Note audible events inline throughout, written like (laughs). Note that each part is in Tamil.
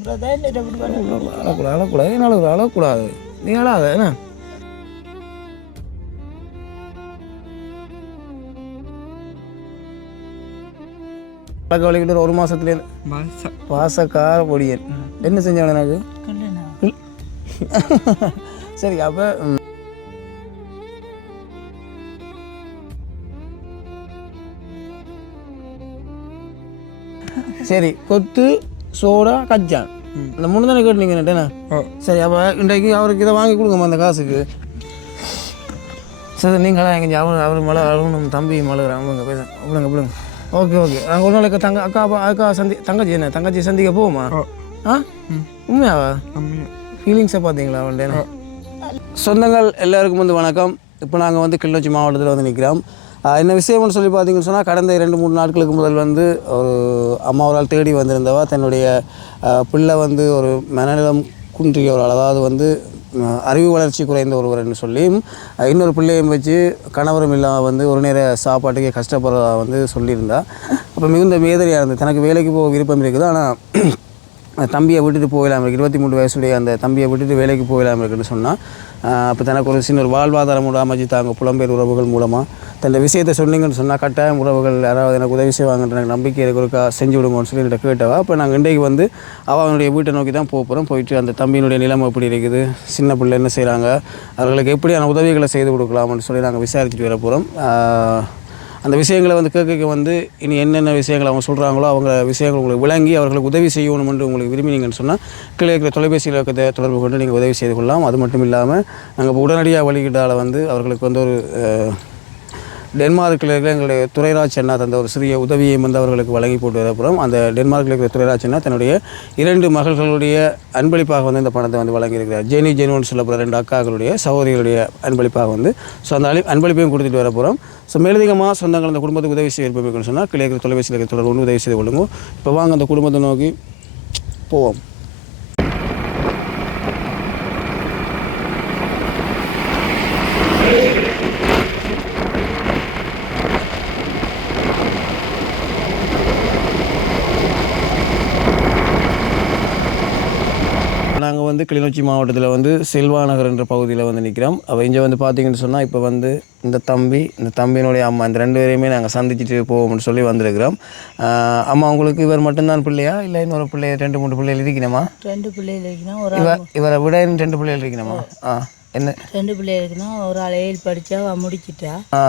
அழக்கூடாது அழக்கூடாது ஏன் அழக்கூடாது அழக்கூடாது நீ அழாத என்ன பழக்க வழிகிட்டு ஒரு மாசத்துல பாசக்கார பொடியன் என்ன செஞ்சவன் எனக்கு சரி அப்போ சரி கொத்து சோடா கச்சான் இந்த மூணு தானே கேட்டீங்க என்ன? சரி அப்போ இன்றைக்கு அவருக்கு இதை வாங்கி கொடுங்கம்மா அந்த காசுக்கு. சரி நீங்களா எங்கே அவர் அவர் மழை அவரும் நம்ம தம்பி மழை அவங்க பேச விடுங்க விடுங்க. Okay okay. நாங்கள் ஒரு நாளைக்கு தங்க அக்கா அக்கா சந்தி தங்கச்சி என்ன? தங்கச்சி சந்திக்க போவோமா? ஆ? உண்மையாவா? ஃபீலிங்ஸை பார்த்தீங்களா அவன்டே சொந்தங்கள் எல்லாருக்கும் வந்து வணக்கம். இப்போ நாங்கள் வந்து கிளிநொச்சி மாவட்டத்தில் வந்து நிற்கிறோம் என்ன விஷயம்னு சொல்லி பார்த்தீங்கன்னு சொன்னால் கடந்த இரண்டு மூணு நாட்களுக்கு முதல் வந்து ஒரு அம்மாவரால் தேடி வந்திருந்தவா தன்னுடைய பிள்ளை வந்து ஒரு மனநலம் குன்றியவரால் அதாவது வந்து அறிவு வளர்ச்சி குறைந்த ஒருவர்னு சொல்லி இன்னொரு பிள்ளையும் வச்சு கணவரும் இல்லாமல் வந்து ஒரு நேர சாப்பாட்டுக்கே கஷ்டப்படுறதா வந்து சொல்லியிருந்தா. அப்போ மிகுந்த வேதனையாக இருந்தது. தனக்கு வேலைக்கு போக விருப்பம் இருக்குது. ஆனால் தம்பியை விட்டுட்டு போகலாம் இருக்கு. இருபத்தி மூணு வயசுடைய அந்த தம்பியை விட்டுட்டு வேலைக்கு போகலாம் இருக்குன்னு சொன்னால் அப்போ தனக்கு ஒரு சின்ன ஒரு வாழ்வாதாரம் கூட அமைச்சு தாங்க புலம்பெயர் உறவுகள் மூலமாக தந்த விஷயத்தை சொன்னீங்கன்னு சொன்னால் கட்டாயம் உறவுகள் யாராவது எனக்கு உதவி செய்வாங்கன்ற எனக்கு நம்பிக்கை எனக்கு ஒருக்கா செஞ்சு விடுங்கன்னு சொல்லி என்கிட்ட கேட்டவா. அப்போ நாங்கள் இன்றைக்கு வந்து அவனுடைய வீட்டை நோக்கி தான் போக போகிறோம் போயிட்டு அந்த தம்பியினுடைய நிலைமை எப்படி இருக்குது? சின்ன பிள்ளை என்ன செய்கிறாங்க அவர்களுக்கு எப்படியான உதவிகளை செய்து கொடுக்கலாம்னு சொல்லி நாங்கள் விசாரிச்சுட்டு வர போகிறோம் அந்த விஷயங்களை வந்து கேட்க வந்து இனி என்னென்ன விஷயங்கள் அவங்க சொல்கிறாங்களோ அவங்க விஷயங்கள் உங்களுக்கு விளங்கி அவர்களுக்கு உதவி செய்யணும் என்று உங்களுக்கு விரும்பினீங்கன்னு சொன்னால் கீழே இருக்கிற தொலைபேசி இலக்கத்தை தொடர்பு கொண்டு நீங்கள் உதவி செய்து கொள்ளலாம். அது மட்டும் இல்லாமல் நாங்கள் உடனடியாக வழிகிட்டால் வந்து அவர்களுக்கு வந்து ஒரு டென்மார்க்கில் இருக்கிற எங்களுடைய துறைராஜ் அண்ணா தந்த ஒரு சிறிய உதவியை வந்து அவர்களுக்கு வழங்கி போட்டு வரப்புறம் அந்த டென்மார்க்கில் இருக்கிற துறைராஜ் அண்ணா தன்னுடைய இரண்டு மகள்களுடைய அன்பளிப்பாக வந்து இந்த பணத்தை வந்து வழங்கியிருக்கிறார். ஜெனி ஜெனுவன் சொல்லப்படுற ரெண்டு அக்காக்களுடைய சகோதரிகளுடைய அன்பளிப்பாக வந்து ஸோ அந்த அழி அன்பளிப்பையும் கொடுத்துட்டு வரப்புறம் ஸோ மேலதிகமாக சொந்தங்கள் அந்த குடும்பத்துக்கு உதவி செய்ய விருப்பம் சொன்னால் கிளை தொலைபேசியில் இருக்கிற தொடர்பு உதவி செய்து கொள்ளுங்க. இப்போ வாங்க அந்த குடும்பத்தை நோக்கி போவோம் நாங்கள் வந்து கிளிநொச்சி மாவட்டத்தில் வந்து செல்வா நகர் என்ற பகுதியில் வந்து நிற்கிறோம் அப்போ இங்கே வந்து பார்த்தீங்கன்னு சொன்னால் இப்போ வந்து இந்த தம்பி இந்த தம்பியினுடைய அம்மா இந்த ரெண்டு பேரையுமே நாங்கள் சந்திச்சுட்டு போவோம்னு சொல்லி வந்திருக்கிறோம். அம்மா உங்களுக்கு இவர் மட்டும்தான் பிள்ளையா? இல்லை இன்னொரு பிள்ளை ரெண்டு மூணு பிள்ளைகள் இருக்கணுமா? ரெண்டு பிள்ளைகள் இருக்கணும் ஒரு இவ இவரை விட ரெண்டு பிள்ளைகள் இருக்கணுமா? ஆ என்ன? ரெண்டு பிள்ளைகள் இருக்கணும் ஒரு ஆள் ஏழு படித்தா முடிச்சிட்டா. ஆ.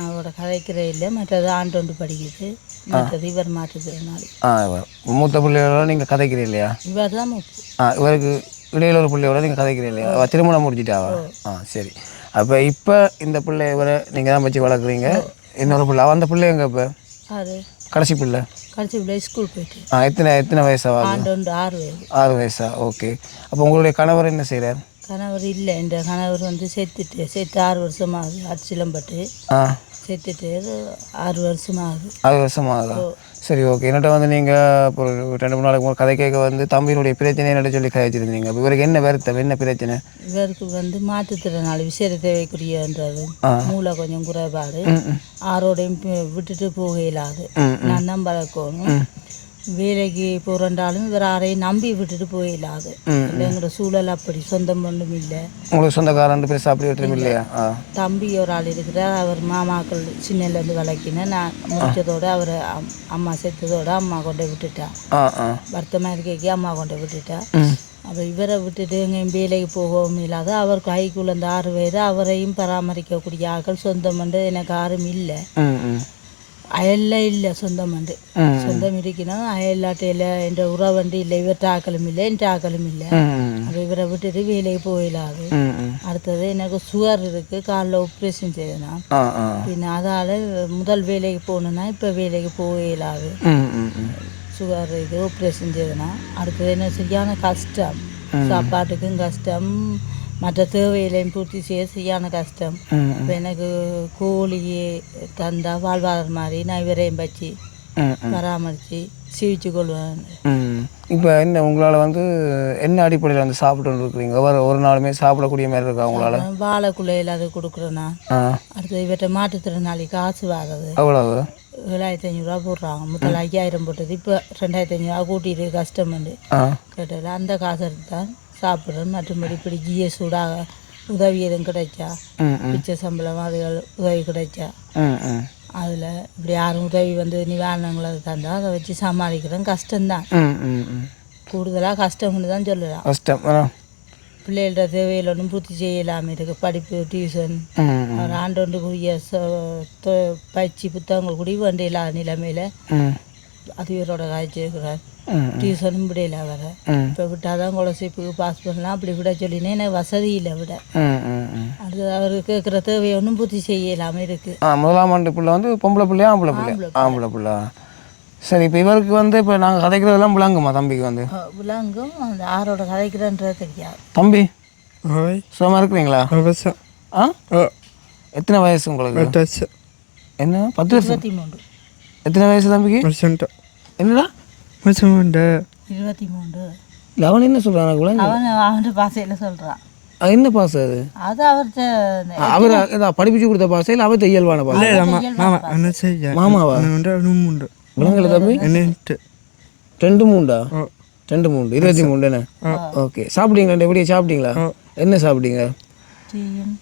அவரோட கதைக்கிறே இல்லை மற்றது ஆண்டு ஒன்று படிக்குது மற்றது இவர் மாற்றுத்திறனாளி. ஆ இவர். மூத்த பிள்ளைகளோட நீங்கள் கதைக்கிறீ இல்லையா? இவர் தான் ஆ இவருக்கு இடையில ஒரு பிள்ளையோட நீங்கள் கதைக்கிறீ இல்லையா? திருமணம் முடிச்சிட்டாவா ஆ சரி. அப்போ இப்போ இந்த பிள்ளை இவரை நீங்கள் தான் வச்சு வளர்க்குறீங்க. இன்னொரு பிள்ளை அந்த பிள்ளை எங்கே இப்போ? கடைசி பிள்ளை. கடைசி பிள்ளை ஸ்கூல் போயிட்டு. ஆ எத்தனை எத்தனை வயசாவா ஆண்டு ஒன்று ஆறு வயது. ஆறு வயசா? ஓகே. அப்போ உங்களுடைய கணவர் என்ன செய்கிறார் கணவர் இல்லை என்ற கணவர் வந்து செத்துட்டு செத்து ஆறு வருஷமாகுது அச்சிலம்பட்டு ஆ. செத்துட்டு ஆறு வருஷமாகுது ஆறு வருஷமாகுதா சரி ஓகே என்னட்ட வந்து நீங்கள் இப்போ ரெண்டு மூணு நாளைக்கு கதை கேட்க வந்து தம்பியினுடைய பிரச்சனை என்னட்ட சொல்லி கதைச்சிருந்தீங்க அப்போ இவருக்கு என்ன வருத்தம்? என்ன பிரச்சனை? இவருக்கு வந்து மாற்றுத்திறனாளி விசேட தேவைக்குரியன்றது மூளை கொஞ்சம் குறைபாடு. ஆரோடையும் விட்டுட்டு போக இயலாது. நான் தான் பழக்கணும். வேலைக்கு போகிறண்டாலும் இவர் யாரையும் நம்பி விட்டுட்டு இல்லை எங்களோட சூழல் அப்படி சொந்தம் ஒன்றும் இல்லை. உங்களுக்கு சொந்தக்காரன் பெருசாக அப்படி விட்டுரும் இல்லையா? தம்பி ஒரு ஆள் இருக்கிறார். அவர் மாமாக்கள் சின்னலேருந்து வளர்க்கினேன் நான் முடிச்சதோட அவர் அம்மா செத்ததோட அம்மா கொண்டு விட்டுட்டா. வருத்தமாக இருக்கைக்கு அம்மா கொண்டு விட்டுட்டா. அப்போ இவரை விட்டுட்டு எங்கேயும் வேலைக்கு போகவும் இல்லாத அவர் கைக்குள்ள இந்த ஆறு வயது அவரையும் பராமரிக்கக்கூடிய ஆட்கள் சொந்தமண்டு எனக்கு யாரும் இல்லை. ம் ம் அயல்ல இல்லை சொந்தமண்டு ம். சொந்தம் இருக்கணும் அயல்லாட்டையில் என்ற உறவண்டு இல்லை இவர்கிட்ட ஆக்களும் இல்லை என்ற ஆக்களும் இல்லை. அப்போ இவரை விட்டுட்டு வேலைக்கு போயிடாது அடுத்தது எனக்கு சுகர் இருக்குது காலில் ஆப்ரேஷன் செய்தேன் பின்ன அதால் முதல் வேலைக்கு போகணுன்னா இப்போ வேலைக்கு ம் சுகர் இது ஆப்ரேஷன் செய்தனா அடுத்தது என்ன சரியான கஷ்டம். சாப்பாட்டுக்கும் கஷ்டம். மற்ற தேவையிலையும் பூர்த்தி செய்ய சரியான கஷ்டம் இப்போ எனக்கு கோழி தந்தா வாழ்வாதாரம் மாதிரி நான் இவரையும் வச்சு பராமரித்து சிகிச்சை கொள்வேன் இப்போ என்ன உங்களால் வந்து என்ன அடிப்படையில் வந்து சாப்பிட்டு இருக்கிறீங்க ஒரு ஒரு நாளுமே சாப்பிடக்கூடிய மாதிரி இருக்கா உங்களால் வாழைக்குள்ளையில் அது கொடுக்குறேன் நான் ஆ அடுத்தது இவற்றை மாற்றுத்திறனாளி காசு வாங்குறது எவ்வளவு ஏழாயிரத்தி ஐநூறுரூவா போடுறாங்க முதல்ல ஐயாயிரம் போட்டது இப்போ ரெண்டாயிரத்தி ஐநூறுரூவா கூட்டிட்டு கஷ்டம்னு ஆ கேட்டதில் அந்த காசு எடுத்து தான் சாப்பிட்றேன் மற்றபடி இப்படி ஜிஎஸ் சூடாக உதவி எதுவும் கிடைச்சா பிச்சை சம்பளம் அதுகள் உதவி கிடைச்சா அதில் இப்படி யாரும் உதவி வந்து நிவாரணங்களை தந்தா அதை வச்சு சமாளிக்கிறேன் கஷ்டம்தான். கூடுதலாக கஷ்டம்னு தான் சொல்லலாம். கஷ்டம் பிள்ளைகளோட தேவையில் ஒன்றும் பூர்த்தி செய்யலாமல் இருக்குது படிப்பு டியூஷன் அவர் ஆண்டோண்டுக்குரிய பயிற்சி புத்தகங்கள் கூட வேண்டிய இல்லாத நிலைமையில் அதிபரோட காய்ச்சிருக்கிறார் டியூஷனும் விடையில வர இப்போ விட்டால் தான் பாஸ் பண்ணலாம். அப்படி விட சொல்லினே எனக்கு வசதி இல்லை விட. ம் ம் ம். அது அவர் கேட்குற தேவையை ஒன்றும் பூர்த்தி செய்யலாமல் இருக்குது ஆ முதலாம் ஆண்டு பிள்ளை வந்து பொம்பளை பிள்ளையா ஆம்பளை பிள்ளை? ஆம்பளை பிள்ளை. சரி இப்போ இவருக்கு வந்து இப்போ நாங்கள் கதைக்கிறதெல்லாம் விளங்குமா தம்பிக்கு வந்து? விலங்கும் அந்த ஆரோட கதைக்கிறன்றது தெரியாது. தம்பி? ஓய் சுகமாக இருக்கிறீங்களா? ஆ? ஓ எத்தனை வயசு உங்களுக்கு? என்ன? பத்து வருஷம்? இருபத்தி மூன்று. எத்தனை வயசு தம்பிக்கு? என்னடா? இருபத்தி மூன்று இல்லை அவன் என்ன சொல்கிறான் அவன் அவன் பாசையில் சொல்கிறான் என்ன பாஸ் அது? அது அவர்கிட்ட அவர்? ஏதா படிப்பிச்சு கொடுத்த பாஸ் இல்லை அவர் இயல்பான பாஸ் மாமா என்ன செய்ய? மாமாவா? விளங்கல தம்பி? ரெண்டு மூண்டா ரெண்டு மூண்டு இருபத்தி மூணு என்ன ஓகே. சாப்பிட்டீங்களா எப்படியே சாப்பிட்டீங்களா? என்ன சாப்பிட்டீங்க?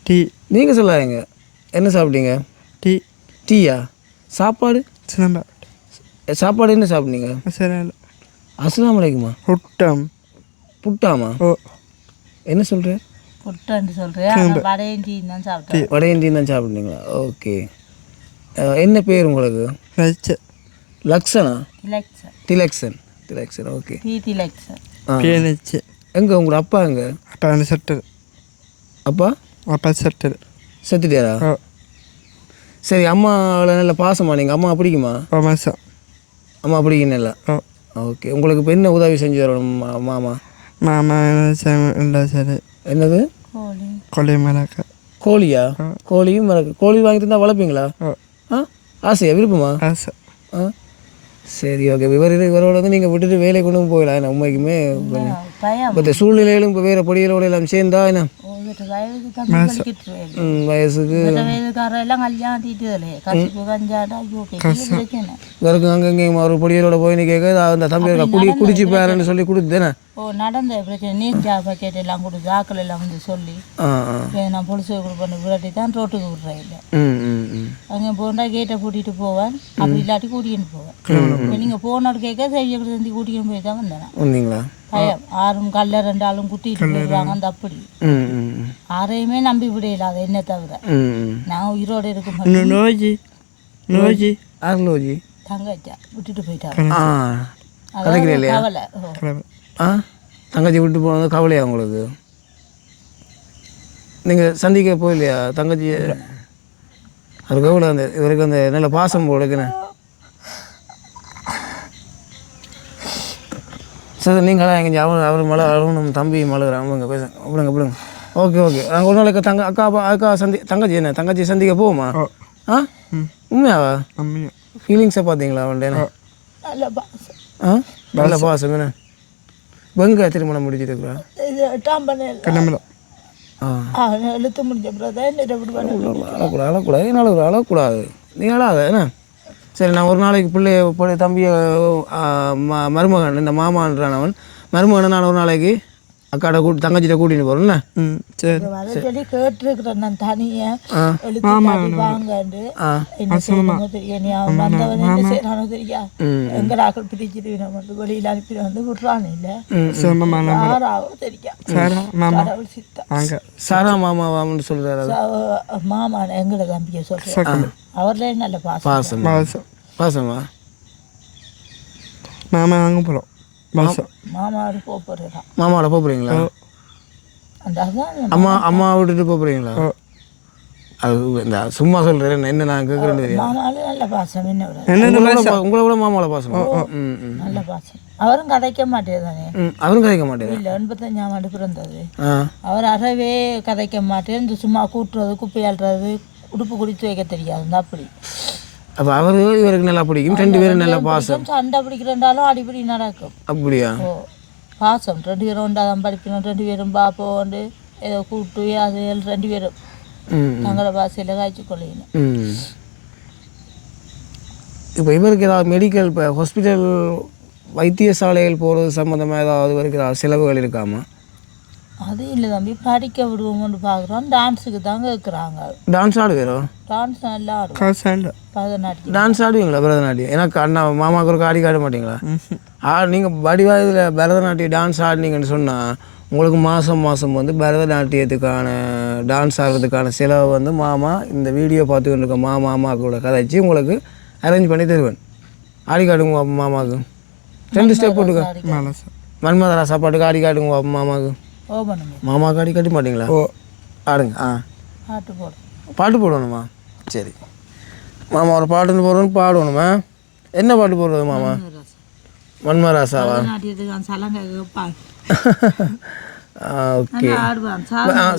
டீ. நீங்கள் சொல்லாதீங்க. என்ன சாப்பிட்டீங்க? டீ. டீயா? சாப்பாடு? சிலம்பா. எ, சாப்பாடு என்ன சாப்பிட்டீங்க? சரி அஸ்ஸலாமு அலைக்குமா ஒட்டம் புட்டாமா? ஓ. என்ன சொல்கிற புட்டுன்னு சொல்கிறேன் வடையும் டீ தான் சாப்பிட்டேன் வட இந்தியன் தான் சாப்பிட்டீங்களா? ஓகே. என்ன பேர் உங்களுக்கு? லக்ஷனா? திலக்ஷன். திலக்ஷன் ஓகே. திலக்ஷன் எங்கே உங்களோட அப்பா எங்க? அப்பா சட்டர் அப்பா? அப்பா சட்டர் செத்துட்டாரா? சரி அம்மாவில் நல்ல பாசமா? நீங்கள் அம்மா பிடிக்குமா? மாதம் அம்மா பிடிக்கும் நல்லா ஓகே. உங்களுக்கு இப்போ என்ன உதவி செஞ்சு தரணும் மா- மாமா? மாமா இல்லை சரி. என்னது? கோழி. மலாக்கா கோழியா? கோழியும் மறக்கு கோழி வாங்கி தந்தால் வளர்ப்பீங்களா? ஆ. ஆசையா? விருப்பமா? ஆசை. ஆ. சரி ஓகே. இவர் இவரோட வந்து நீங்கள் விட்டுட்டு வேலை கொண்டு போகலாம் என்ன உண்மைக்குமே இப்போ சூழ்நிலையிலும் இப்போ வேறு பொடிகளோட எல்லாம் சேர்ந்தா என்ன? வலிக்கிட்டு ம், வயசுக்கு எல்லாம் கல்யாணம் தீட்டுதலே கசிப்பு கஞ்சாடா இவருக்கு அங்கே இங்கேயும் ஒரு பொடிகளோட போய் நீ கேட்க அந்த தம்பி குடி குடிச்சு பாருன்னு சொல்லி கொடுத்தேனே ஓ நடந்த பிரச்சனை ஜா பக்கெட் எல்லாம் கொடுத்து ஆக்கள் எல்லாம் வந்து சொல்லி நான் பொலிசு கொடுப்பேன் விரட்டி தான் ரோட்டுக்கு விட்றேன் இல்லை அங்கே போனா கேட்டை பூட்டிட்டு போவேன் அப்படி இல்லாட்டி கூட்டிகிட்டு போவேன் நீங்கள் போனோட கேட்க செய்ய கூட்டிகிட்டு போய் தான் வந்தேன் பயம். ஆறும் கல்ல ரெண்டு ஆளும் கூட்டிகிட்டு போயிடுவாங்க அந்த அப்படி. ம் ம் ம். யாரையுமே நம்பி விடையில அதை என்ன தவிர. நான் உயிரோடு இருக்கும் நோஜி நோஜி ஆர்லோஜி தங்கச்சா விட்டுட்டு போயிட்டாங்க. கவலை. தங்கச்சி விட்டு போனது கவலையா உங்களுக்கு? நீங்கள் சந்திக்க போகலையா தங்கச்சி அவருக்கு எவ்வளோ அந்த இவருக்கு அந்த நல்ல பாசம் போடுக்குன்னு சார் நீங்களா எங்கே அவர் அவர் மழை அவரும் நம்ம தம்பி மழுகிறான் அவங்க பேச. அப்படிங்க அப்படிங்க ஓகே ஓகே. நாங்கள் ஒரு நாளைக்கு தங்க அக்கா அப்பா- அக்கா சந்தி தங்கச்சி என்ன? தங்கச்சி சந்திக்க போவோமா ஆ. உண்மையாவா? ஃபீலிங்ஸை பார்த்தீங்களா பாசம். ஆ? நல்ல பாசம். என்ன? வெங்க திருமணம் முடிச்சிருக்கிறா இது எட்டாம் பண்ண கண்ணமலம் ஆ. எழுத்து முடிஞ்ச பிறகு என்ன விடுவாங்க அழக்கூடாது அழக்கூடாது. என்னால் ஒரு அழக்கூடாது. நீ அழாத என்ன? சரி நான் ஒரு நாளைக்கு பிள்ளைய தம்பியை மருமகன் இந்த மாமான்றானவன் மருமகனை நான் ஒரு நாளைக்கு அக்காட்ட கூட்டி தங்கச்சிட்ட கூட்டின்னு போகிறேன் ம் சரி. வர சொல்லி கேட்டிருக்கிறேன் நான் தனியா. ஆ. எழுத்து காட்டி வாங்கண்டு. ஆ என்ன செய்யணுமோ தெரியும் நீ அவன் வந்தவன் என்ன செய்யறானோ தெரியா? ம். எங்கடாக்கள் பிடிச்சிட்டு வந்து வெளியில வந்து விட்றானே இல்ல? யாராவோ தெரியா சாரா மாமா. கடவுள் சித்தா. சாரா மாமாவான்னு சொல்கிறாரு அது அவ- மாமா எங்கட தம்பியை சொல்றேன். அவர்ல நல்ல பாசம். பாசம். பாசமா. மாமா வாங்க போகிறோம் மாசம். மாமாவோட போக போறேன் மாமாவோட போகிறீங்களா அந்த அதான் அம்மா அம்மா விட்டுட்டு போகிறீங்களா ஓ அது இந்த சும்மா சொல்கிறேன் என்ன நான் கேட்குறேன்னு தெரியும் உங்களை விட? மாமாவோட பாசம்? நல்ல பாசம். அவரும் கதைக்க மாட்டேதானே? அவரும் கதைக்க மாட்டேன் இல்லை எண்பத்தஞ்சாம் ஆண்டு பிறந்தது. அவர் அறவே கதைக்க மாட்டேன். இந்த சும்மா கூட்டுறது குப்பை அள்ளுறது உடுப்பு குடித்து வைக்க தெரியாது. இந்த அப்படி. அப்போ அவர் இவருக்கு நல்லா பிடிக்கும். ரெண்டு பேரும் நல்ல பாசம். சண்டை பிடிக்கிறண்டாலும் அடிப்படி நடக்கும். அப்படியா? பாசம். ரெண்டு பேரும் உண்டாதான் படிக்கணும். ரெண்டு பேரும் பாப்போண்டு ஏதோ கூட்டு அது ரெண்டு பேரும். தங்களோட பாசையில் காய்ச்சி கொள்ளையணும் ம். இப்போ இவருக்கு ஏதாவது மெடிக்கல் இப்போ ஹாஸ்பிட்டல் வைத்தியசாலைகள் போகிறது சம்மந்தமாக ஏதாவது இவருக்கு ஏதாவது செலவுகள் இருக்காமா? அது இல்லை தம்பி படிக்க விடுவோம்னு பார்க்குறோம் டான்ஸுக்கு தாங்க இருக்கிறாங்க டான்ஸ் ஆடுவீரோ டான்ஸ் நல்லா ஆடுவோம். பரதநாட்டியம். டான்ஸ் ஆடுவீங்களா? பரதநாட்டியம். எனக்கு அண்ணா மாமாவுக்கு ஒரு ஆடி காட்ட மாட்டீங்களா? ஆ நீங்கள் வடிவா இதில் பரதநாட்டியம் டான்ஸ் ஆடினீங்கன்னு சொன்னால் உங்களுக்கு மாதம் மாதம் வந்து பரதநாட்டியத்துக்கான டான்ஸ் ஆடுறதுக்கான செலவு வந்து மாமா இந்த வீடியோ பார்த்துக்கிட்டு இருக்க மாமா மாமா கூட கதைச்சி உங்களுக்கு அரேஞ்ச் பண்ணி தருவேன். ஆடி காட்டுங்க மாமாவுக்கு ரெண்டு ஸ்டெப் போட்டுக்க. மன்மதரா சாப்பாட்டுக்கு ஆடி காட்டுங்க மாமாவுக்கு ஓ பண்ணுங்க மாமாவுக்கு ஆடி காட்ட மாட்டீங்களா? ஓ. ஆடுங்க. ஆ. பாட்டு போடும் பாட்டு போடணுமா? சரி. மாமா ஒரு பாட்டுன்னு போடுறோன்னு பாடணுமா என்ன பாட்டு போடுறது மாமா? மன்மராசாவா (laughs) ஓகே.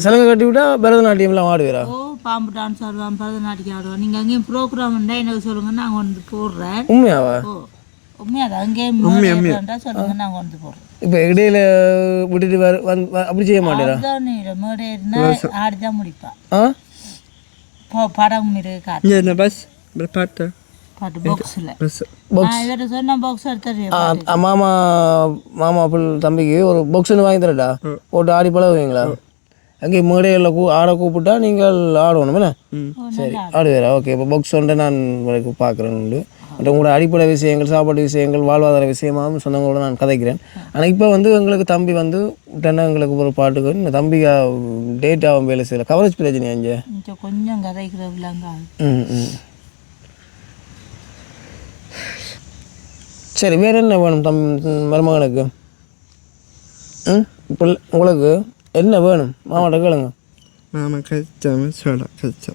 சிலங்க கட்டி விட்டா பரதநாட்டியம்லாம் ஆடுவீரா? ஓ பாம்பு டான்ஸ் ஆடுவான் பரதநாட்டியம் ஆடுவான். நீங்கள் அங்கேயும் ப்ரோக்ராம் இருந்தால் எனக்கு சொல்லுங்க நாங்கள் வந்து போடுறேன். உண்மையாவா? ஓ உண்மையாக அங்கேயும் மேடையா சொல்லுங்க நாங்கள் வந்து போடுறோம் இப்போ இடையில விட்டுட்டு வர வந்து வ- அப்படி செய்ய மாட்டேரா ஆ? படம் இருக்கு பஸ் பாட்டு. மாமா மாமா தம்பிக்கு ஒரு பாக்ஸ் ஒன்று வாங்கி தரட்டா போட்டு ஆடி பழகுவீங்களா? அங்கே மேடையில் கூ ஆட கூப்பிட்டா நீங்கள் ஆடணும் என்ன? சரி ஆடுவீரா ஓகே இப்போ பாக்ஸ் ஒன்றை நான் உங்களுக்கு பார்க்குறேன் உண்டு. மற்றும் உங்களோட அடிப்படை விஷயங்கள் சாப்பாடு விஷயங்கள் வாழ்வாதார விஷயமாகவும் சொந்தங்களோட நான் கதைக்கிறேன். ஆனால் இப்போ வந்து எங்களுக்கு தம்பி வந்து உடனே எங்களுக்கு ஒரு பாட்டுக்கு இந்த தம்பி டேட் ஆகும் வேலை செய்யல. கவரேஜ் பிரச்சனை இங்கே? இங்க கொஞ்சம் கதைக்கிற விலங்காது ம் ம். சரி வேற என்ன வேணும் தம் மருமகனுக்கு? ம்? பிள்ளை உங்களுக்கு என்ன வேணும்? மாமாட்ட கேளுங்க. மாமா கச்சாம சோடா கச்சா.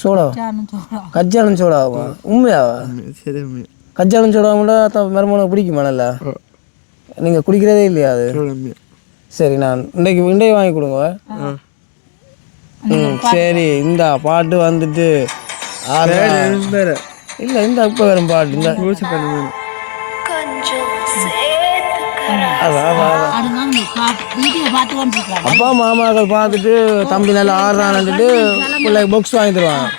சோடா? சாணும் சொல்கிறான் கஜ்ஜாலம் சோடாவா? உண்மையாவா சரி உண்மையா. கஜ்ஜாலம் சோடா மட்டும் மருமகனுக்கு பிடிக்குமா நல்லா நீங்கள் குடிக்கிறதே இல்லையா அது? சரி நான் இன்றைக்கு இன்றைக்கு வாங்கி கொடுங்க. ம் சரி இந்த பாட்டு வந்துட்டு. இல்லை இந்த இப்போ வரும் பாட்டு இந்த. அப்பா மாமாக்கள் பார்த்துட்டு தம்பி நல்லா ஆடுறான்னுட்டு பிள்ளை பாக்ஸ் வாங்கி தருவாங்க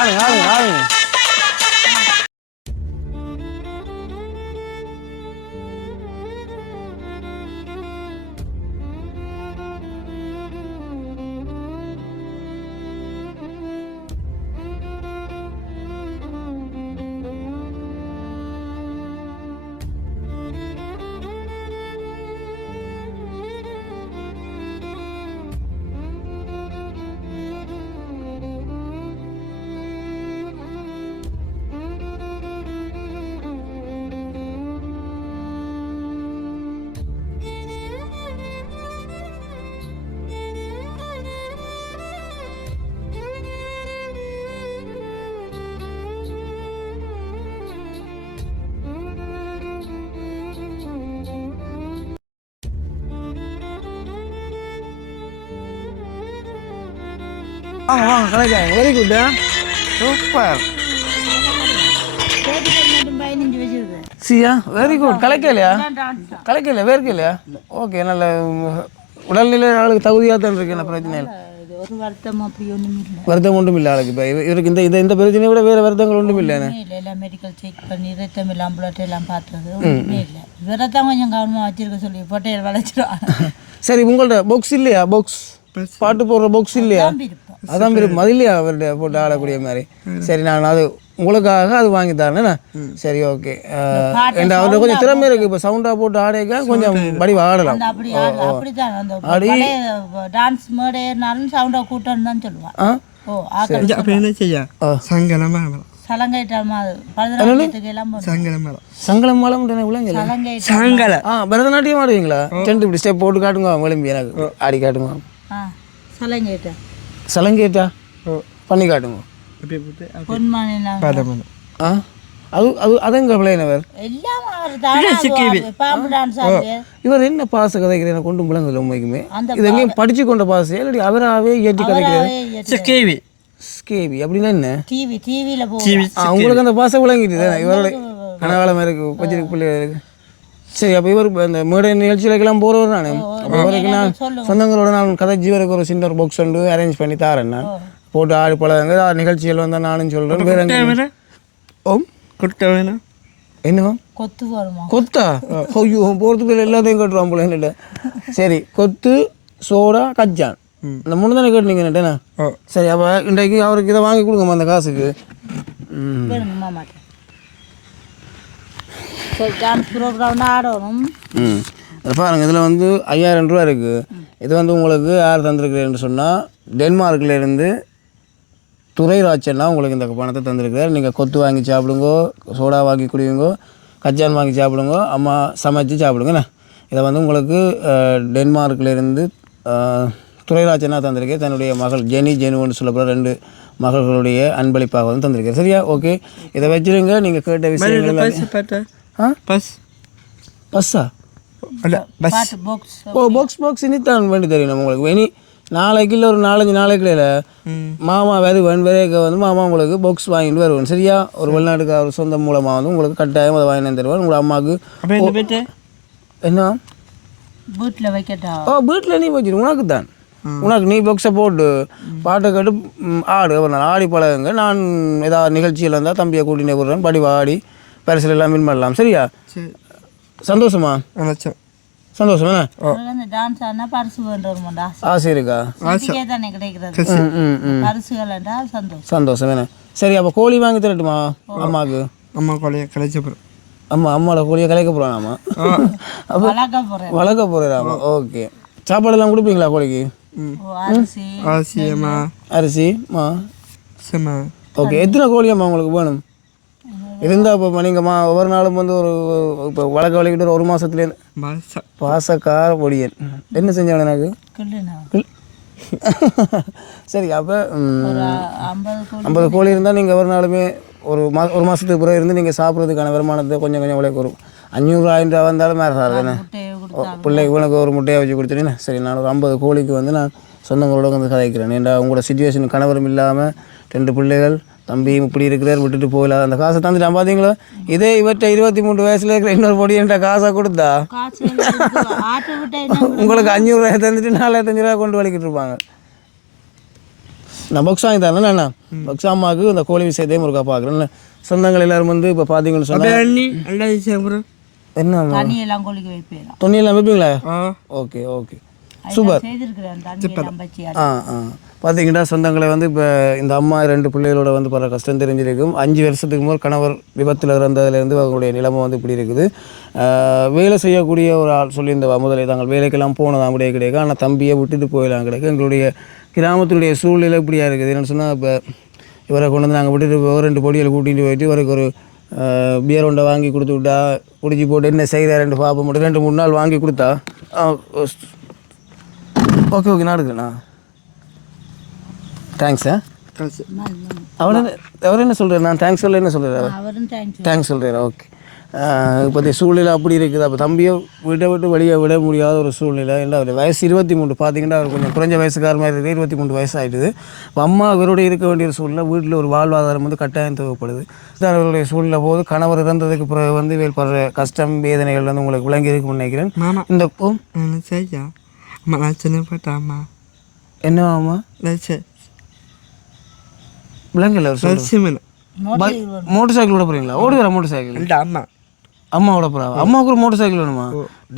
ஆடுங்க ஆடுங்க வாங்க வாங்க கலைக்காங்க வெரி குட் சூப்பர் சியா வெரி குட் கலைக்கலையா? டான்ஸ் தான் கலைக்கல வேர்க்கலையா? ஓகே நல்ல உடல்நிலை ஆளுக்கு தகுதியாக தான் இருக்கு என்ன பிரச்சனை இல்லை. இது ஒரு வருத்தம் அப்படி ஒன்றும் இல்லை வருத்தம் ஒன்றும் இல்லை ஆளுக்கு. இப்போ இவருக்கு இந்த இந்த இந்த பிரச்சனையை விட வேறு வருத்தங்கள் ஒன்றும் இல்லை இல்லை. எல்லாம் மெடிக்கல் செக் பண்ணி ரத்தம் எல்லாம் பிளட் எல்லாம் பார்த்தது ஒன்றுமே இல்லை. இவரை தான் கொஞ்சம் கவனமாக வச்சிருக்க சொல்லி பொட்டையில் வளைச்சிருவாங்க சரி உங்கள்ட்ட பாக்ஸ் இல்லையா? பாக்ஸ் பாட்டு போடுற பாக்ஸ் இல்லையா? அதான் அது இல்லையா அவர்கிட்ட போட்டு ஆடக்கூடிய மாதிரி. சரி நான் அது உங்களுக்காக அது வாங்கி தரேன் சரி ஓகே. என் அவர்கிட்ட கொஞ்சம் திறமை இருக்கு இப்போ சவுண்டாக போட்டு ஆடைக்க கொஞ்சம் வடிவா ஆடலாம் ஆடு- டான்ஸ் மேடை ஏறினாலும் சவுண்டை கூட்டம்னு தான் சொல்லுவான். சங்கடம் பரதநாட்டியம் ஆடுவீங்களா? டென்ட் இப்படி ஸ்டெப் போட்டு காட்டுங்க விளம்பி எனக்கு ஆடி காட்டுங்க. ஆ சலங்கைட்ட? பண்ணி காட்டுங்க. ஆ? அது அது அதங்க பிள்ளைனவர் எல்லாம் அவர் தானே ஆடுவாரு. பாம்பு டான்ஸ் ஆடுது. இவர் என்ன பாச கதைக்கிற எனக்கு கொண்டு விளங்குது உண்மைக்குமே? இது எங்கேயும் படிச்சு கொண்ட பாசையா? இல்லாட்டி அவராகவே ஏற்றி கதைக்கிறது கேவி ஸ்கேவி அப்படின்னா என்ன? டிவி டிவியில் உங்களுக்கு அந்த பாசை விளங்கிட்டு தானே? இவரோட கனகாலமாக இருக்கு பச்சிருக்கு பிள்ளை இருக்கு. சரி அப்போ இவர் இந்த மேடை நிகழ்ச்சிகளுக்கெல்லாம் போகிறவர் நானே அப்போ இவருக்கு நான் சொந்தங்களோட நான் கதைச்சி இவருக்கு ஒரு சின்ன ஒரு பாக்ஸ் ஒன்று அரேஞ்ச் பண்ணி தரேன் நான். போட்டு ஆடி பழங்க நிகழ்ச்சிகள் வந்தால் நானும் சொல்கிறேன் வேற ஓம்? குட்டை வேணும் என்னவா கொத்து கொத்தா? ஐயோ போகிறதுக்கு எல்லாத்தையும் கட்டுவான் போல என்னட்ட. சரி கொத்து சோடா கச்சான் இந்த மூணு தானே கேட்டீங்க என்னட்டேண்ணா சரி அப்போ இன்றைக்கு அவருக்கு இதை வாங்கி கொடுங்கம்மா அந்த காசுக்கு. ம் வேணுங்க மாமாட்ட சரி டான்ஸ் ப்ரோக்ராம் ஆடணும் ம் அது பாருங்க இதில் வந்து ஐயாயிரம் ரூபா இருக்குது இது வந்து உங்களுக்கு யார் தந்திருக்கிறேன்னு சொன்னால் டென்மார்க்லேருந்து துரைராஜன்னா உங்களுக்கு இந்த பணத்தை தந்திருக்கிறார். நீங்கள் கொத்து வாங்கி சாப்பிடுங்கோ சோடா வாங்கி குடியுங்கோ கச்சான் வாங்கி சாப்பிடுங்கோ அம்மா சமைச்சு சாப்பிடுங்கண்ணே இதை வந்து உங்களுக்கு டென்மார்க்லேருந்து அஹ், துரைராஜனா தந்திருக்கேன் தன்னுடைய மகள் ஜெனி ஜெனுன்னு சொல்லப்படுற ரெண்டு மகள்களுடைய அன்பளிப்பாக வந்து தந்திருக்கேன் சரியா? ஓகே. இதை வச்சிருங்க. நீங்கள் கேட்ட விஷயங்கள் பஸ் பார்த்தா ஆ பஸ் பஸ்ஸா அல்ல பஸ் பாக்ஸ் ஓ பாக்ஸ் பாக்ஸ் இனித்தான் வேண்டி தெரியும் உங்களுக்கு இனி நாளைக்கு இல்லை ஒரு நாலஞ்சு நாளைக்கு இல்லை மாமா வருவன் விரைக்க வந்து மாமா உங்களுக்கு பாக்ஸ் வாங்கிட்டு வருவேன் சரியா ஒரு வெளிநாட்டுக்கு அவர் சொந்த மூலமாக வந்து உங்களுக்கு கட்டாயம் அதை வாங்கி தருவேன் உங்கள் அம்மாவுக்கு என்ன வீட்டில் வைக்கட்டா ஓ வீட்டில் நீ வச்சிரு உனக்கு தான் உனக்கு நீ பாக்ஸை போட்டு பாட்டை கேட்டு ஆடு ஒரு நாள் ஆடி பழகுங்க நான் ஏதாவது நிகழ்ச்சியில் இருந்தால் தம்பியை கூட்டிகிட்டே போடுறேன் படி ஆடி பரிசில் எல்லாம் வின் பண்ணலாம். சரியா? சரி. சந்தோஷமா? நினச்சோம் சந்தோஷம்? என்ன அந்த டான்ஸ் ஆனா பரிசு வேண்டுமாண்டா ஆசை இருக்கா தானே கிடைக்கிறது. பரிசுகள் என்றால் சந்தோஷம். சந்தோஷம் என்ன? சரி அப்போ கோழி வாங்கி தரட்டுமா? அம்மாவுக்கு. அம்மா கொலைய கலைச்சப்புறம் அம்மா அம்மாவோட கோழியை கலைக்க போகிறானாமா அப்போ வளர்க்க போறேன். வளர்க்க போகிறாமா ஓகே. சாப்பாடெல்லாம் கொடுப்பீங்களா கோழிக்கு? அரிசி அரிசி மா ஓகே எத்தனை கோழி அம்மா உங்களுக்கு வேணும்? இருந்தால் இப்போ நீங்கள் மா ஒவ்வொரு நாளும் வந்து ஒரு இப்போ வளர்க்க வளர்க்கிட்டு ஒரு மாதத்துலேருந்து பாசா. பாசக்கார பொடியன் என்ன செஞ்சாங்க எனக்கு? (laughs) சரி அப்போ ஐம்பது கோழி இருந்தால் நீங்கள் ஒரு நாளுமே ஒரு மா ஒரு மாதத்துக்கு பிறகு இருந்து நீங்கள் சாப்பிட்றதுக்கான வருமானத்தை கொஞ்சம் கொஞ்சம் உழைக்க வரும். அஞ்சூறு ஆயிரம் ரூபா வந்தாலும் மேலே சார் தானே பிள்ளைக்கு உனக்கு ஒரு முட்டையை வச்சு கொடுத்துட்டீங்கன்னா சரி நான் ஒரு ஐம்பது கோழிக்கு வந்து நான் சொந்தங்களோட வந்து கதைக்கிறேன். ஏன்டா உங்களோட சுச்சுவேஷன் கணவரும் இல்லாமல் ரெண்டு பிள்ளைகள் தம்பியும் இப்படி இருக்கிறார் விட்டுட்டு போகல. அந்த காசை தந்துட்டான் பார்த்தீங்களா இதே இவற்றை இருபத்தி மூணு வயசுல இருக்கிற இன்னொரு பொடி என்கிட்ட காசை கொடுத்தா காசு கொடுத்து ஆட்டு விட்டா என்ன உங்களுக்கு அஞ்சூறுரூவா தந்துட்டு நாலாயிரத்தஞ்சு ரூபா கொண்டு வலிக்கிட்டு இருப்பாங்க. நான் பக்ஸ் வாங்கி தரேன் அண்ணா. பக்ஸ் அம்மாவுக்கு இந்த கோழி விஷயத்தையும் ஒருக்கா பார்க்குறேன் சொந்தங்கள் எல்லாரும் வந்து இப்போ பார்த்தீங்கன்னு சொன்னால் என்ன தண்ணியெல்லாம் கொளிக்க வைப்பேன் தொண்ணியெல்லாம் வைப்பீங்களா? ஆ. Okay okay. சூப்பர். ஆ ஆ. பார்த்தீங்கன்னா சொந்தங்களை வந்து இப்போ இந்த அம்மா ரெண்டு பிள்ளைகளோட வந்து பல கஷ்டம் தெரிஞ்சிருக்கும். அஞ்சு வருஷத்துக்கு முதல் கணவர் விபத்தில் இறந்ததுலேருந்து அவங்களுடைய நிலைமை வந்து இப்படி இருக்குது. வேலை செய்யக்கூடிய ஒரு ஆள் சொல்லியிருந்தவா முதலே தாங்கள் வேலைக்கெல்லாம் போனதான் அப்படியே கிடையாது. ஆனால் தம்பியை விட்டுட்டு போயிடலாம் கிடையாது எங்களுடைய கிராமத்தினுடைய சூழ்நிலை இப்படியா இருக்குது. என்னென்னு சொன்னால் இப்போ இவரை கொண்டு வந்து நாங்கள் விட்டுட்டு போய் ரெண்டு பொடியில் கூட்டிகிட்டு போயிட்டு இவருக்கு ஒரு பியர் ஒன்றை வாங்கி கொடுத்து விட்டா குடிச்சு போட்டு என்ன செய்கிற ரெண்டு பாப்பை மட்டும் ரெண்டு மூணு நாள் வாங்கி கொடுத்தா ஓகே ஓகே நாடுங்கண்ணா தேங்க்ஸ் அவர் என்ன அவர் என்ன சொல்கிறார் நான் தேங்க்ஸ் சொல்ல என்ன சொல்கிறார் அவரும் தேங்க்ஸ் சொல்கிறார் ஓகே இப்போதைய சூழ்நிலை அப்படி இருக்குது. அப்போ தம்பியை வீட்டை விட்டு வெளியே விட முடியாத ஒரு சூழ்நிலை. இல்லை அவர் வயசு இருபத்தி மூணு பார்த்தீங்கன்னா அவர் கொஞ்சம் குறைஞ்ச வயசுக்கார மாதிரி இருக்குது. இருபத்தி மூணு வயசு ஆகிடுது அப்போ அம்மா அவரோட இருக்க வேண்டிய ஒரு சூழ்நிலை வீட்டில் ஒரு வாழ்வாதாரம் வந்து கட்டாயம் தேவைப்படுது. அவருடைய சூழ்நிலை. போது கணவர் இறந்ததுக்கு பிறகு வந்து படுற கஷ்டம் வேதனைகள் வந்து உங்களுக்கு விளங்கி இருக்கும்னு நினைக்கிறேன் இந்த போட்டாம்மா என்ன அம்மா அவர் சொல்றது. லட்சுமணன் மோட்டர் சைக்கிள் ஓட போகிறீங்களா ஓடுகிறா மோட்டர் சைக்கிள். அந்த அம்மா. அம்மாவோட போறா? அம்மாவுக்கு ஒரு மோட்டர் சைக்கிள் வேணுமா?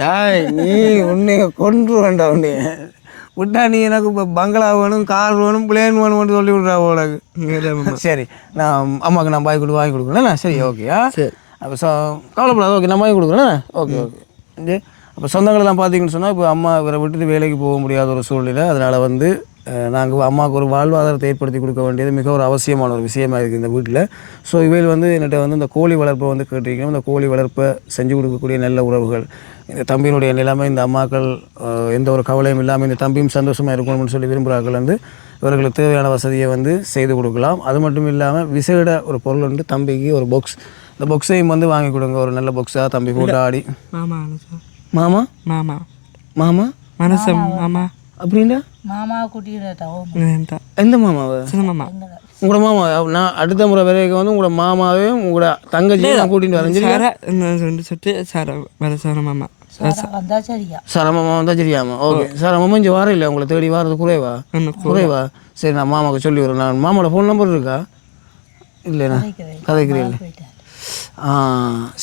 டாய் நீ உன்னைய கொன்று வேண்டாம் உன்னைய. விட்டா நீ எனக்கு இப்போ பங்களா வேணும் கார் வேணும் பிளேன் வேணும்னு சொல்லி விட்றா உனக்கு சரி நான் அம்மாவுக்கு நான் பாய் கொடுத்து வாங்கி கொடுக்குறேன் சரி ஓகேயா சரி. அப்போ சொ கவலைப்படாத ஓகே நான் வாங்கி கொடுக்குறேன் ஓகே ஓகே அப்போ சொந்தங்களெல்லாம் பார்த்தீங்கன்னு சொன்னால் இப்போ அம்மா இவரை விட்டுட்டு வேலைக்கு போக முடியாத ஒரு சூழ்நிலை. அதனால் வந்து நாங்கள் அம்மாவுக்கு ஒரு வாழ்வாதாரத்தை ஏற்படுத்தி கொடுக்க வேண்டியது மிக ஒரு அவசியமான ஒரு விஷயமா இருக்குது இந்த வீட்டில் ஸோ இவையில் வந்து என்கிட்ட வந்து இந்த கோழி வளர்ப்பை வந்து கேட்டிருக்கணும் இந்த கோழி வளர்ப்பை செஞ்சு கொடுக்கக்கூடிய நல்ல உறவுகள். இந்த தம்பியினுடைய நிலைமை இந்த அம்மாக்கள் எந்த ஒரு கவலையும் இல்லாமல் இந்த தம்பியும் சந்தோஷமாக இருக்கணும்னு சொல்லி விரும்புகிறார்கள் வந்து இவர்களுக்கு தேவையான வசதியை வந்து செய்து கொடுக்கலாம். அது மட்டும் இல்லாமல் விசேட ஒரு பொருள் வந்து தம்பிக்கு ஒரு பாக்ஸ் இந்த பாக்ஸையும் வந்து வாங்கி கொடுங்க. ஒரு நல்ல பாக்ஸாக தம்பி போட்டு ஆடி. மாமா மாமா? மாமா. மாமா? மனசம் மாமா. அப்படின்னா? மாமா கூட்டிகிட்டா வேண்டா எந்த மாமாவை? சின்ன மாமா. உங்களோட மாமா நான் அடுத்த முறை வரைக்கும் வந்து உங்களோட மாமாவையும் உங்களோட தங்கச்சியும் நான் கூட்டிகிட்டு வரேன் சரியா சாரா ரெண்டு சொட்டு சாரா வர சாரா மாமா. சாரா வந்தா சரியா? சார் மாமா வந்தால் சரியாமா? ஓகே சார் மாமா இங்கே வர இல்லை உங்களை தேடி வரது குறைவா? குறைவா. சரி நான் மாமாவுக்கு சொல்லி வரேன் நான் மாமாவோட ஃபோன் நம்பர் இருக்கா? இல்லைண்ணா. ஆ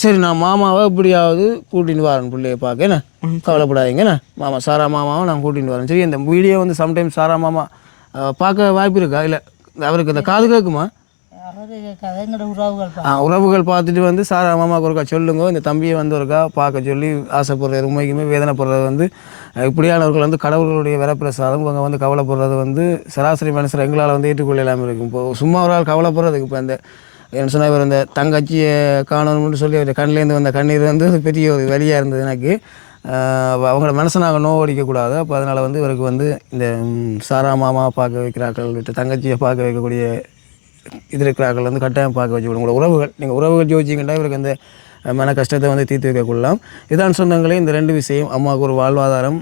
சரி நான் மாமாவை எப்படியாவது கூட்டின்னு வரேன் பிள்ளைய பார்க்க. என்ன? கவலைப்படாதீங்க என்ன? மாமா சாரா மாமாவை நான் கூட்டின்னு வரேன். சரி இந்த வீடியோ வந்து சம்டைம்ஸ் சாரா மாமா பார்க்க வாய்ப்பு இருக்கா? இல்லை அவருக்கு இந்த காது கேட்குமா? உறவுகள் பா ஆ, உறவுகள் பார்த்துட்டு வந்து சாரா மாமாவுக்கு ஒருக்கா சொல்லுங்க. இந்த தம்பியை வந்து ஒருக்கா பார்க்க சொல்லி ஆசைப்படுறது உண்மைக்குமே வேதனைப்படுறது வந்து இப்படியானவர்கள் வந்து கடவுளுடைய வரப்பிரசாதம் இவங்க வந்து கவலைப்படுறது வந்து சராசரி மனுஷர் எங்களால் வந்து ஏற்றுக்கொள்ள இல்லாமல் இருக்கும். இப்போ சும்மா ஒரு ஆள் கவலைப்படுறதுக்கு இப்போ இந்த என்ன சொன்னால் இவர் இந்த தங்கச்சியை காணணும்னு சொல்லி அவர் கண்ணிலேருந்து வந்த கண்ணீர் வந்து பெரிய ஒரு வழியாக இருந்தது எனக்கு. அவங்கள மனசை நாங்கள் நோவடிக்கக்கூடாது அப்போ அதனால் வந்து இவருக்கு வந்து இந்த சாரா மாமா பார்க்க வைக்கிறார்கள் விட்டு தங்கச்சியை பார்க்க வைக்கக்கூடிய இது இருக்கிறார்கள் வந்து கட்டாயம் பார்க்க வச்சு விடுங்க. உங்களோட உறவுகள் நீங்கள் உறவுகள் யோசிச்சிங்கன்னா இவருக்கு அந்த மன கஷ்டத்தை வந்து தீர்த்து வைக்கக்கொள்ளலாம் இதான் சொந்தங்களே இந்த ரெண்டு விஷயம். அம்மாவுக்கு ஒரு வாழ்வாதாரம்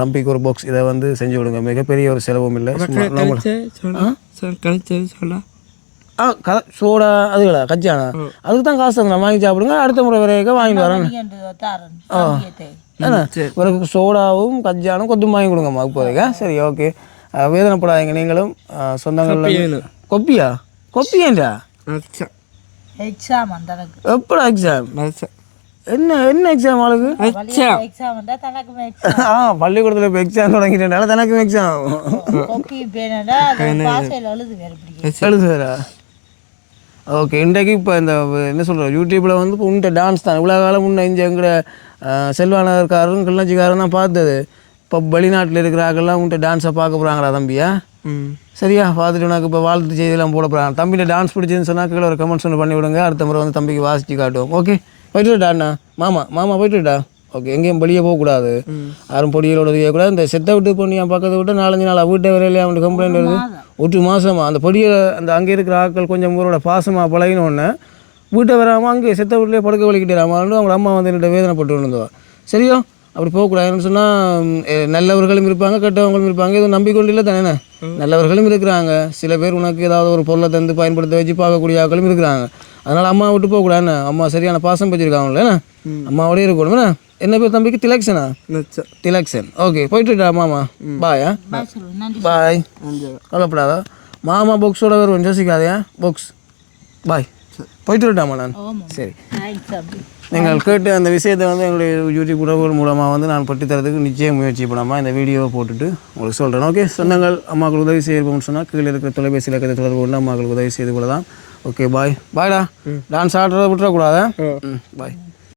தம்பிக்கு ஒரு பாக்ஸ் இதை வந்து செஞ்சு விடுங்க. மிகப்பெரிய ஒரு செலவும் இல்லை. ஆ க சோடா அதுகளா கச்சானா அதுக்கு தான் காசு தந்து வாங்கி சாப்பிடுங்க அடுத்த முறை வரைக்கும் வாங்கிட்டு வரேன் என்ன? இவருக்கு சோடாவும் கஜ்ஜானும் கொஞ்சம் வாங்கி கொடுங்கம்மா இப்போதைக்கு சரி ஓகே. வேதனைப்படாதீங்க நீங்களும் அஹ், சொந்தங்கள்ல கொப்பியா? கொப்பியேண்டா எக்ஸாம் எப்படா எக்ஸாம்? என்ன என்ன எக்ஸாம் ஆளுக்கு? எக்ஸாம் ஆ பள்ளிக்கூடத்தில் இப்போ எக்ஸாம் தொடங்கிட்டனால தனக்கும் எக்ஸாம். எழுது வேறா. ஓகே இன்றைக்கு இப்போ இந்த என்ன சொல்கிறோம் யூடியூப்பில் வந்து உன்ட்ட டான்ஸ் தான். இவ்வளோ காலம் முன்ன இங்கே எங்கட செல்வானகர்காரரும் கிள்ளச்சிக்காரரும் தான் பார்த்தது. இப்போ வெளிநாட்டில் இருக்கிற ஆக்கெல்லாம் உன்ட்ட டான்ஸை பார்க்க போகிறாங்களா தம்பியா? ம். சரியா? பார்த்துட்டு உனக்கு இப்போ வாழ்த்து செய்தியெல்லாம் போட போகிறாங்க தம்பியில் டான்ஸ் பிடிச்சின்னு சொன்னா கீழே ஒரு கமெண்ட்ஸ் ஒன்று பண்ணி விடுங்க அடுத்த முறை வந்து தம்பிக்கு வாசித்து காட்டுவோம். ஓகே? போயிட்டுடா அண்ணா. மாமா மாமா போயிட்டுடா ஓகே எங்கேயும் வெளியே போகக்கூடாது. யாரும் பொடிகளோட செய்யக்கூடாது. இந்த செத்தை விட்டு பொண்ணு என் பக்கத்தை விட்டு நாலஞ்சு நாள் வீட்டை வரையில அவனுக்கு கம்ப்ளைண்ட் வருது. ஒரு மாதமா. அந்த பொடியை அந்த அங்கே இருக்கிற ஆட்கள் கொஞ்சம் ஊரோட பாசமாக பழகின உடனே வீட்டை வராமல் அங்கே செத்த வீட்டிலே படுக்க வலிக்கிட்டேராமான்னு அவங்க அம்மா வந்து என்னோட வேதனைப்பட்டு விழுந்துவா. சரியோ அப்படி போகக்கூடாதுன்னு சொன்னால் நல்லவர்களும் இருப்பாங்க கெட்டவங்களும் இருப்பாங்க. எதுவும் நம்பிக்கொண்டு இல்லை தானே நல்லவர்களும் இருக்கிறாங்க. சில பேர் உனக்கு ஏதாவது ஒரு பொருளை தந்து பயன்படுத்த வச்சு பார்க்கக்கூடிய ஆட்களும் இருக்கிறாங்க. அதனால் அம்மா விட்டு போகக்கூடாதுண்ணே அம்மா சரியான பாசம் வச்சிருக்காங்கல்ல அம்மாவோடய இருக்கணும் என்ன? பேர் தம்பிக்கு? திலக்ஷனா? திலக்ஷன். ஓகே போயிட்டுடா மாமா. பாயா பாய் கவலைப்படாத. மாமா பாக்ஸோட வருவேன் யோசிக்காதயா? பாக்ஸ் பாய் போயிட்டுட்டாமா நான். சரி. நீங்கள் கேட்டு அந்த விஷயத்தை வந்து எங்களுடைய யூடியூப் உறவுகள் மூலமாக வந்து நான் பட்டி தரதுக்கு நிச்சயம் முயற்சி பண்ணாமல் இந்த வீடியோவை போட்டுட்டு உங்களுக்கு சொல்கிறேன் ஓகே சொந்தங்கள் அம்மாக்கள் உதவி செய்யணும்னு சொன்னால் கீழே இருக்கிற தொலைபேசி இலக்கத்தை தொடர்பு கொண்டு அம்மாக்களுக்கு உதவி செய்து கொள்ளலாம். ஓகே பாய் பாய்டா டான்ஸ் ஆடுறத விட்டுறக்கூடாதா? ம் பாய்